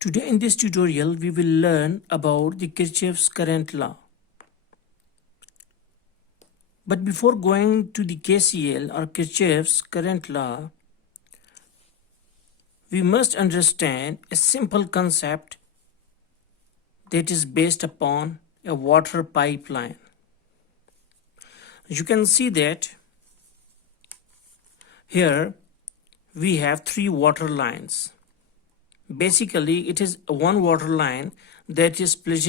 Today in this tutorial we will learn about the Kirchhoff's current law. But before going to the KCL or Kirchhoff's current law, we must understand a simple concept that is based upon a water pipeline. You can see that here we have three water lines. Basically, it is one water line that is split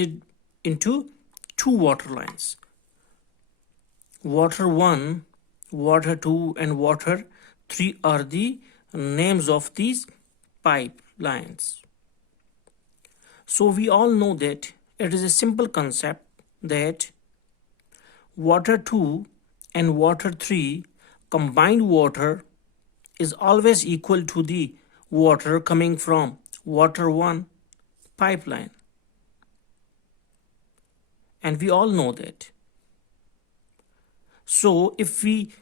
into two water lines. Water 1, water 2 and water 3 are the names of these pipelines. So we all know that it is a simple concept that water 2 and water 3 combined water is always equal to the water coming from water 1 pipeline. And we all know that. So if we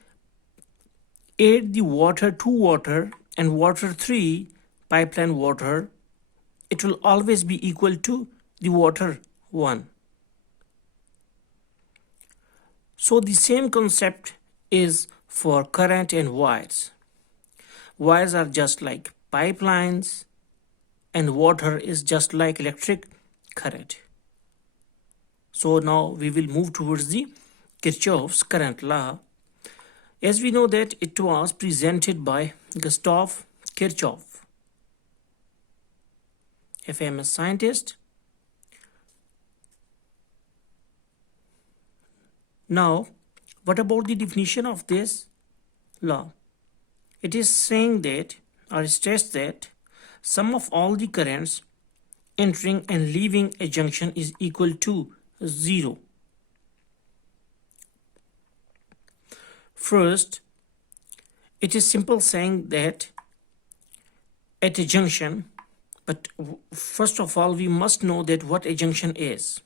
add the water 2 water and water 3 pipeline water, it will always be equal to the water 1. So the same concept is for current and wires. Wires are just like pipelines and water is just like electric current. So now we will move towards the Kirchhoff's current law. As we know that it was presented by Gustav Kirchhoff, a famous scientist. Now, what about the definition of this law? It is saying that, or states that, sum of all the currents entering and leaving a junction is equal to 0. First, it is simple saying that at a junction, but first of all we must know that what a junction is.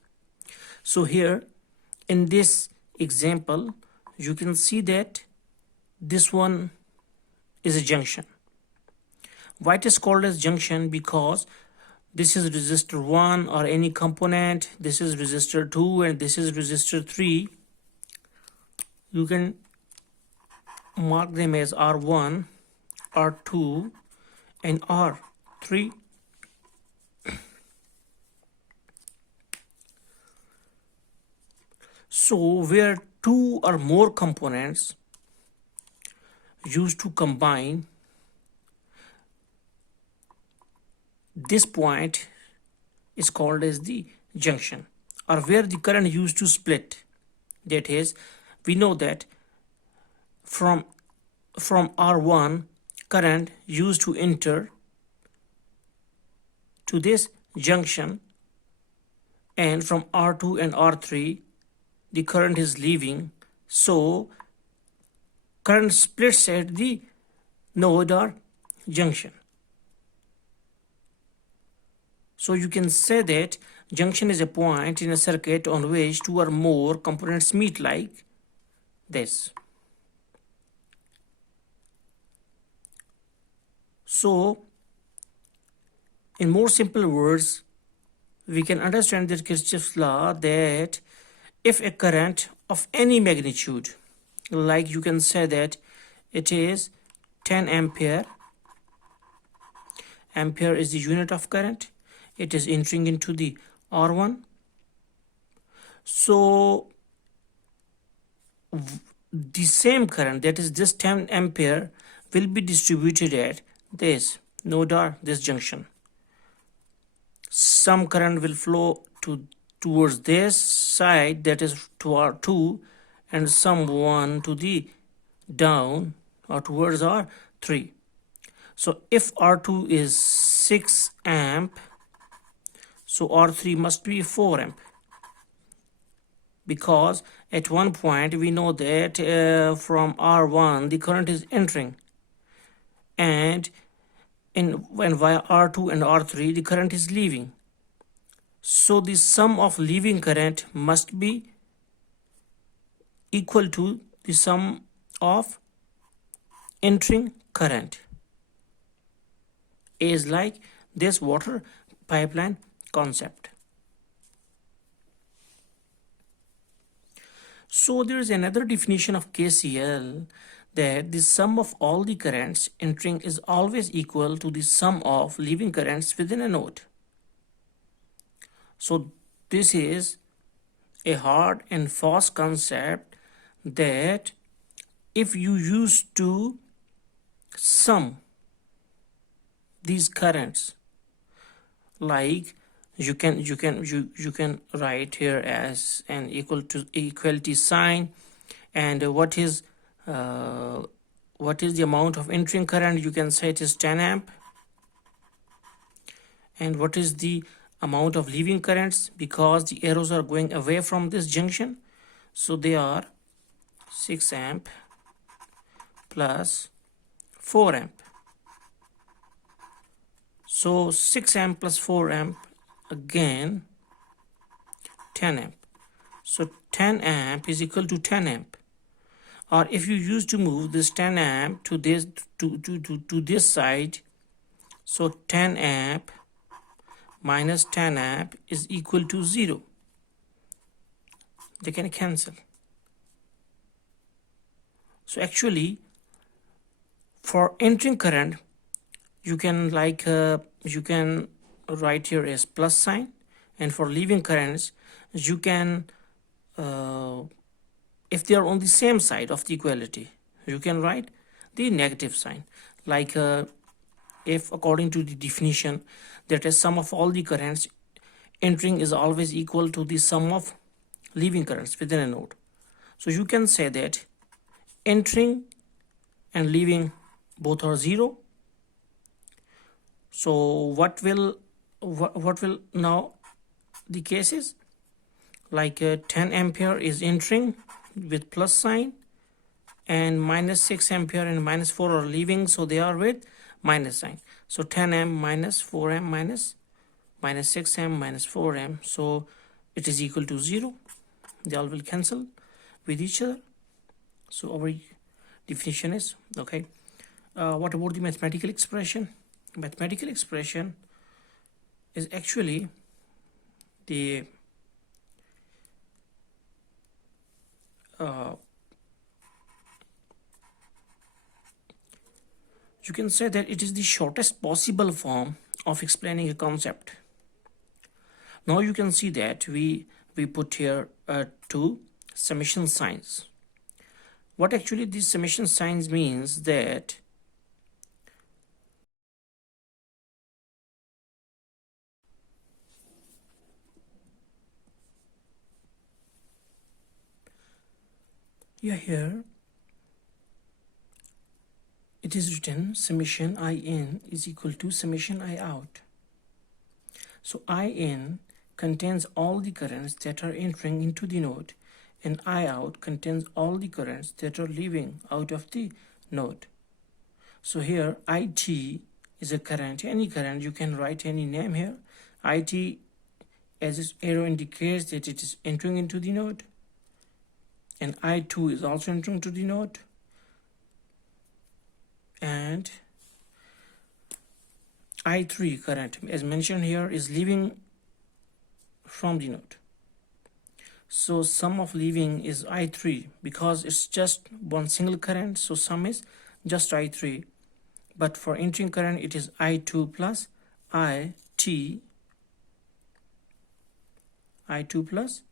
So here in this example you can see that this one is a junction. Why it is called as junction? Because this is resistor 1 or any component, this is resistor 2 and this is resistor 3. You can mark them as R1, R2 and R3. So where two or more components used to combine, this point is called as the junction, or where the current used to split. That is, we know that from R1 current used to enter to this junction, and from R2 and R3 the current is leaving. So current splits at the node or junction. So you can say that junction is a point in a circuit on which two or more components meet, like this. So in more simple words, we can understand that Kirchhoff's law that if a current of any magnitude, like you can say that it is 10 ampere, ampere is the unit of current, it is entering into the R1. So the same current, that is this 10 ampere, will be distributed at this node or this junction. Some current will flow towards this side, that is to R2, and some one to the down or towards R3. So if R2 is 6 amp, so R3 must be 4 amp, because at one point we know that from R1 the current is entering, and when via R2 and R3 the current is leaving. So the sum of leaving current must be equal to the sum of entering current. Is like this water pipeline concept. So there is another definition of KCL, that the sum of all the currents entering is always equal to the sum of leaving currents within a node. So this is a hard and fast concept, that if you used to sum these currents, like you can write here as an equal to equality sign, and what is the amount of entering current, you can say it is 10 amp, and what is the amount of leaving currents, because the arrows are going away from this junction, so they are 6 amp plus 4 amp. So 6 amp plus 4 amp, again 10 amp. So 10 amp is equal to 10 amp. Or if you use to move this 10 amp to this to this side, so 10 amp minus 10 amp is equal to 0. They can cancel. So actually, for entering current, you can write here as plus sign, and for leaving currents, you can if they are on the same side of the equality, you can write the negative sign. Like if according to the definition, that is sum of all the currents entering is always equal to the sum of leaving currents within a node. So you can say that entering and leaving both are 0. So what will now the case is, like 10 ampere is entering with plus sign, and minus 6 ampere and minus 4 are leaving, so they are with minus sign. So 10 amp minus 4 amp minus 6 amp minus 4 amp, so it is equal to 0. They all will cancel with each other. So our definition is okay. What about the mathematical expression? Mathematical expression is actually the you can say that it is the shortest possible form of explaining a concept. Now you can see that we put here two summation signs. What actually these summation signs means, that here it is written summation I in is equal to summation I out. So I in contains all the currents that are entering into the node, and I out contains all the currents that are leaving out of the node. So here IT is a current, any current, you can write any name here. IT, as its arrow indicates, that it is entering into the node, and I2 is also entering to the node, and I3 current, as mentioned here, is leaving from the node. So sum of leaving is I3, because it's just one single current, so sum is just I3. But for entering current, it is I2 plus IT, I2 plus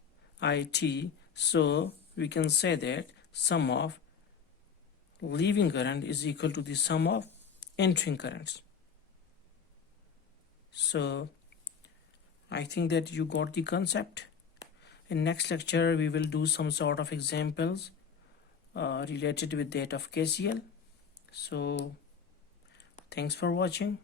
IT. So we can say that sum of leaving current is equal to the sum of entering currents. So I think that you got the concept. In next lecture, we will do some sort of examples related with that of KCL. So thanks for watching.